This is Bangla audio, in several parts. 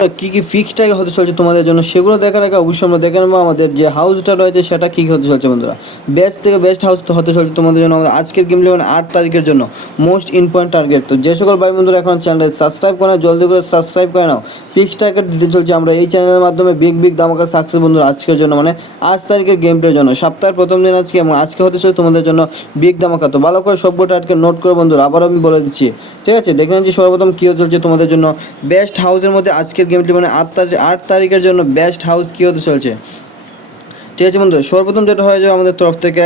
কী কী ফিক্সড টার্গেট হতে চলছে তোমাদের জন্য সেগুলো দেখার আগে অবশ্যই আমরা দেখে নেবো আমাদের যে হাউসটা রয়েছে সেটা কী হতে চলছে বন্ধুরা। বেস্ট থেকে বেস্ট হাউস হতে চলছে তোমাদের জন্য আমাদের আজকের গেম ইলেভেন 8 তারিখের জন্য মোস্ট ইম্পর্টেন্ট টার্গেট। তো যে সকল ভাই বন্ধুরা এখন চ্যানেলে সাবস্ক্রাইব করে জলদি করে সাবস্ক্রাইব করে নাও। ফিক্সড টার্গেট দিতে চলছে আমরা এই চ্যানেলের মাধ্যমে বিগ ধামাকা সাকসেস বন্ধুরা আজকের জন্য, মানে 8 তারিখের গেম প্লের জন্য। সপ্তাহের প্রথম দিন আজকে এবং আজকে হতে চলছে তোমাদের জন্য বিগ ধামাকা। তো ভালো করে সবগুলো টার্গেট নোট করে বন্ধুরা আবারও আমি বলে দিচ্ছি, ঠিক আছে। দেখে নিচ্ছি সর্বপ্রথম কী হতে চলছে তোমাদের জন্য বেস্ট হাউসের মধ্যে আজকের গেমটি, মানে 8 তারিখের জন্য বেস্ট হাউস কী হতে চলছে, ঠিক আছে বন্ধুরা। সর্বপ্রথম যেটা হয়ে যাবে আমাদের তরফ থেকে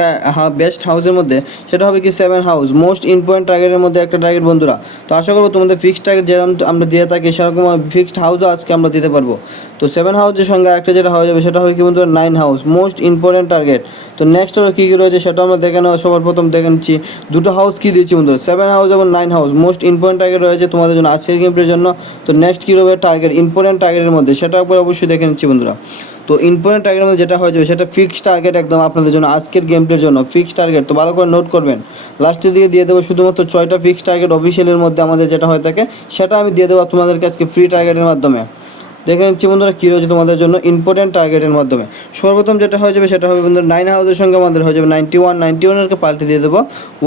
বেস্ট হাউসের মধ্যে সেটা হবে কি 7 হাউস, মোস্ট ইম্পর্টেন্ট টার্গেটের মধ্যে একটা টার্গেট বন্ধুরা। তো আশা করবো তোমাদের ফিক্সড টার্গেট যেরকম আমরা দিয়ে থাকি সেরকম ফিক্সড হাউসও আজকে আমরা দিতে পারবো। তো 7 হাউসের সঙ্গে একটা যেটা হয়ে যাবে সেটা হবে কি বন্ধুরা 9 হাউস, মোস্ট ইম্পর্টেন্ট টার্গেট। তো নেক্সট আরও কী কী রয়েছে সেটা আমরা দেখে নেওয়া। সবার প্রথম দেখে নিচ্ছি দুটো হাউস কী দিয়েছি বন্ধুরা, 7 হাউস এবং 9 হাউস মোস্ট ইম্পর্টেন্ট টার্গেট রয়েছে তোমাদের জন্য আজকের গেমটির জন্য। তো নেক্সট কী রয়েছে টার্গেট ইম্পর্টেন্ট টার্গেটের মধ্যে সেটা একবার অবশ্যই দেখে নিচ্ছি বন্ধুরা। তো ইম্পর্টেন্ট টার্গেটের মধ্যে যেটা হয়ে যাবে সেটা ফিক্সড টার্গেট একদম আপনাদের জন্য আজকের গেমটির জন্য ফিক্সড টার্গেট। তো ভালো করে নোট করবেন, লাস্টের দিকে দিয়ে দেবো শুধুমাত্র 6টা ফিক্সড টার্গেট অফিসিয়ালের মধ্যে আমাদের যেটা হয়ে থাকে সেটা আমি দিয়ে দেবো তোমাদেরকে আজকে ফ্রি টার্গেটের মাধ্যমে। দেখে নিচ্ছি বন্ধুরা কী রয়েছে তোমাদের জন্য ইম্পর্টেন্ট টার্গেটের মাধ্যমে। সর্বপ্রথম যেটা হয়ে যাবে সেটা হবে বন্ধুরা 9 হাউসের সঙ্গে আমাদের হয়ে যাবে 91-91-এরকে পাল্টে দিয়ে দেবো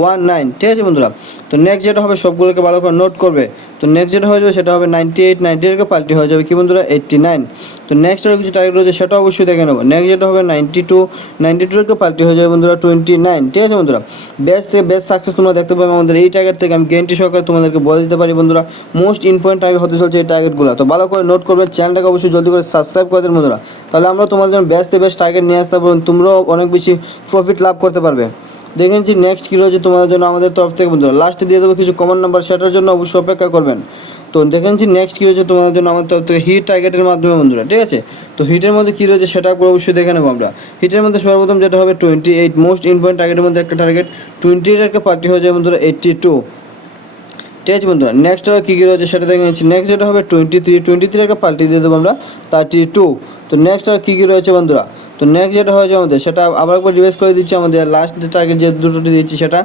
19, ঠিক আছে বন্ধুরা। তো নেক্সট যেটা হবে সবগুলোকে ভালো করে নোট করবে। তো নেক্সট যেটা হয়ে যাবে সেটা হবে 98-90-এরকে পাল্টে হয়ে যাবে কি বন্ধুরা 89। তো নেক্সট আরও কিছু টার্গেট রয়েছে সেটা অবশ্যই দেখে নেবো। নেক্সট যেটা হবে 92-92-এরকে পাল্টে হয়ে যাবে বন্ধুরা 29, ঠিক আছে বন্ধুরা। বেস্ট থেকে বেস্ট সাকসেস তোমরা দেখতে পাবে আমাদের এই টার্গেট থেকে, আমি গ্যারান্টি সহকারে তোমাদেরকে বলে দিতে পারি বন্ধুরা মোস্ট ইম্পর্টেন্ট টার্গেট হতে চলছে এই টার্গেটগুলো। তো ভালো করে নোট করবে, চ্যানেলটাকে অবশ্যই জলদি করে সাবস্ক্রাইব করে দেন বন্ধুরা, তাহলে আমরা তোমাদের জন্য বেস্ট থেকে বেস্ট টার্গেট নিয়ে আসতে পারবো, তোমরাও অনেক বেশি প্রফিট লাভ করতে পারবে। দেখে নিচ্ছি নেক্সট কী রয়েছে তোমাদের জন্য আমাদের তরফ থেকে বন্ধুরা। লাস্টে দিয়ে দেবো কিছু কমন নাম্বার, সেটার জন্য অবশ্যই অপেক্ষা করবেন। তো দেখে নিচ্ছি নেক্সট কী রয়েছে তোমাদের জন্য আমাদের তরফ থেকে হিট টার্গেটের মাধ্যমে বন্ধুরা, ঠিক আছে। তো হিটের মধ্যে কী রয়েছে সেটা অবশ্যই দেখে নেবো আমরা। হিটের মধ্যে সর্বপ্রথম যেটা হবে 28, মোস্ট ইম্পর্টেন্ট টার্গেটের মধ্যে একটা টার্গেট 28-এর পার্টি হয়ে যায় বন্ধুরা 82, ঠিক আছে বন্ধুরা। নেক্সট আর কী কী রয়েছে সেটা দেখে নিচ্ছি। নেক্সট যেটা হবে 23-23 পাল্টি দিয়ে দেবো আমরা 32। তো নেক্সট আর কী কী রয়েছে বন্ধুরা। তো নেক্সট যেটা হয়েছে আমাদের সেটা আবার একবার রিভাইজ করে দিচ্ছি, আমাদের লাস্ট টার্গেট যে দুটোটি দিচ্ছি সেটা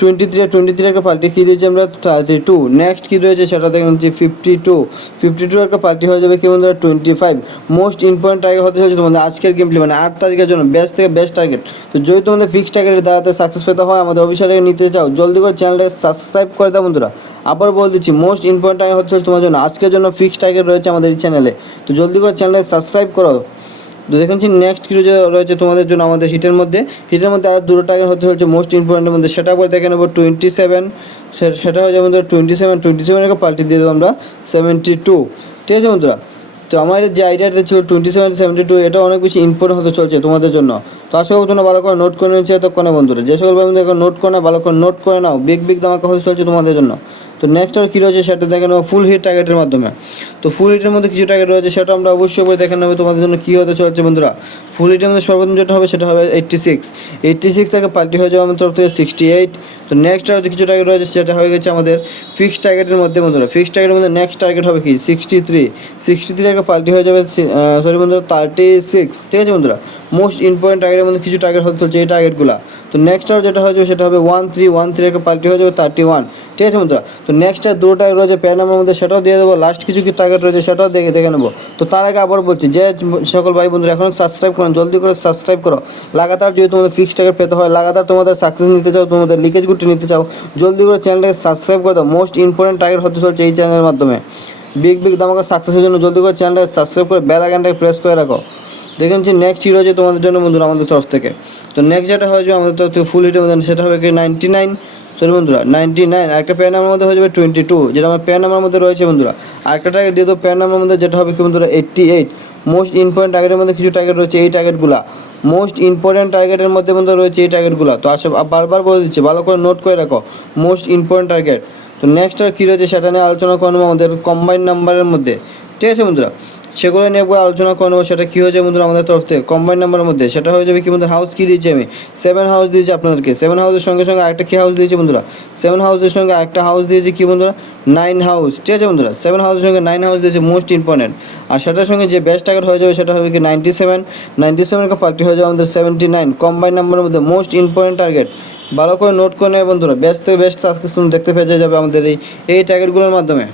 23 পাল্টি কী দিয়েছি আমরা 32। নেক্সট কী রয়েছে সেটা দেখে নিচ্ছি 52 পাল্টি হয়ে যাবে কি বন্ধুরা 25। মোস্ট ইম্পর্টেন্ট টার্গেট হতে চলেছে তোমাদের আজকের গেম প্লে, মানে 8 তারিখের জন্য বেস্ট থেকে বেস্ট টার্গেট। তো যদি তোমাদের ফিক্সড টার্গেটের দ্বারাতে সাকসেস পেতে হয়, আমাদের অফিসিয়ালে নিতে চাও, জলদি করে চ্যানেলটাকে সাবস্ক্রাইব করে দাও বন্ধুরা। আবার বলে দিচ্ছি মোস্ট ইম্পর্টেন্ট টার্গেট হচ্ছে তোমার জন্য আজকের জন্য ফিক্সড টার্গেট রয়েছে আমাদের এই চ্যানেলে। তো জলদি করে চ্যানেলটাকে সাবস্ক্রাইব করো। তো দেখেছি নেক্সট কিছু রয়েছে তোমাদের জন্য আমাদের হিটের মধ্যে আর দুটো টার্গেট হতে চলছে মোস্ট ইম্পর্টেন্টের মধ্যে, সেটা পরে দেখে নেবো 27, সেটা হয়ে যাবে আমাদের 27-27-এর পাল্টি দিয়ে দেবো আমরা 72, ঠিক আছে বন্ধুরা। তো আমার যে আইডিয়াটা ছিল 27-72 এটা অনেক বেশি ইম্পর্টেন্ট হতে চলছে তোমাদের জন্য। তো আশা করবো তোমরা ভালো করে নোট করে নিচ্ছে এতক্ষণে বন্ধুরা। যে সকল বন্ধু এখন নোট করে না ভালো করে নোট করে নাও, বিগ ধামাকা হতে চলছে তোমাদের জন্য। তো নেক্সট আর কী রয়েছে সেটা দেখে নেবো ফুল হিট টার্গেটের মাধ্যমে। তো ফুল হিটের মধ্যে কিছু টার্গেট রয়েছে সেটা আমরা অবশ্যই করে দেখে নেবো তোমাদের জন্য কী হতে চলছে বন্ধুরা। ফুল হিটের মধ্যে সর্বপ্রথম যেটা হবে সেটা হবে 86 থেকে পাল্টি হয়ে যাবে আমাদের তরফ থেকে 68। তো নেক্সট আর কিছু টার্গেট রয়েছে সেটা হয়ে গেছে আমাদের ফিক্সড টার্গেটের মধ্যে বন্ধুরা। ফিক্সড টার্গেটের মধ্যে নেক্সট টার্গেট হবে কি 63 থেকে পাল্টি হয়ে যাবে বন্ধুরা 36, ঠিক আছে বন্ধুরা। মোস্ট ইম্পর্টেন্ট টার্গেটের মধ্যে কিছু টার্গেট হতে চলছে এই টার্গেটগুলো। তো নেক্সট আর যেটা হয়ে যাবে সেটা হবে 13 একটা পাল্টি হয়ে যাবে 31, ঠিক আছে বন্ধুরা। তো নেক্সট আর দুটো টার্গেট রয়েছে পেয়ার নাম্বারের মধ্যে, সেটাও দিয়ে দেবো। লাস্ট কিছু কি টার্গেট রয়েছে সেটাও দেখে নেবো। তো তার আগে আবার বলছি যে সকল ভাই বন্ধুরা এখন সাবস্ক্রাইব করুন, জলদি করে সাবস্ক্রাইব করো। লাগাতার যদি তোমাদের ফিক্সড টার্গেট পেতে হয়, লাগাতার তোমাদের সাকসেস নিতে চাও, তোমাদের লিকেজ গুটি নিতে চাও, জলদি করে চ্যানেলটাকে সাবস্ক্রাইব করে দাও। মোস্ট ইম্পর্টেন্ট টার্গেট হতে চলছে এই চ্যানেলের মাধ্যমে বিগ ধামাকা সাকসেসের জন্য। জলদি করে চ্যানেলটাকে সাবস্ক্রাইব করে বেল আইকনটাকে প্রেস করে রাখো। দেখে নিচ্ছি নেক্সট কী রয়েছে তোমাদের জন্য বন্ধুরা আমাদের তরফ থেকে। তো নেক্সট যেটা হয়ে যাবে আমাদের তরফ থেকে ফুল হিটের মধ্যে সেটা হবে কি 99 বন্ধুরা 99। আরেকটা পেয়ার নাম্বার মধ্যে হয়ে যাবে 22, যেটা আমার পেয়ার নাম্বার মধ্যে রয়েছে বন্ধুরা। আরেকটা টার্গেট দিয়ে দেবো পেয়ার নাম্বার মধ্যে যেটা হবে কি বন্ধুরা 88। মোস্ট ইম্পর্টেন্ট টার্গেটের মধ্যে কিছু টার্গেট রয়েছে এই টার্গেটগুলো, মোস্ট ইম্পর্টেন্ট টার্গেটের মধ্যে রয়েছে এই টার্গেটগুলো। তো বারবার বলে দিচ্ছি ভালো করে নোট করে রাখো মোস্ট ইম্পর্টেন্ট টার্গেট। তো নেক্সট আর কী রয়েছে সেটা নিয়ে আলোচনা করবো আমাদের কম্বাইন নাম্বারের মধ্যে, ঠিক আছে বন্ধুরা। সেগুলো নিয়ে আলোচনা করে নেবো। সেটা কী হয়ে যাবে বন্ধুরা আমাদের তরফ থেকে কম্বাইন নাম্বারের মধ্যে সেটা হয়ে যাবে কি বন্ধুরা হাউস কী দিয়েছি আমি 7 হাউস দিয়েছি আপনাদেরকে। 7 হাউসের সঙ্গে সঙ্গে আরেকটা কী হাউস দিয়েছি বন্ধুরা 7 হাউসের সঙ্গে একটা হাউস দিয়েছি কি বন্ধুরা 9 হাউস, ঠিক আছে বন্ধুরা। 7 হাউসের সঙ্গে 9 হাউস দিয়েছে মোস্ট ইম্পর্টেন্ট। আর সেটার সঙ্গে যে বেস্ট টার্গেট হয়ে যাবে সেটা হবে কি 97 পাল্টি হয়ে যাবে আমাদের 79 কম্বাইন নাম্বারের মধ্যে মোস্ট ইম্পর্টেন্ট টার্গেট। ভালো করে নোট করে নেবে বন্ধুরা, বেস্ট থেকে বেস্ট সাকসেস তুমি দেখতে পেয়ে যাবে আমাদের এই টার্গেটগুলোর মাধ্যমে।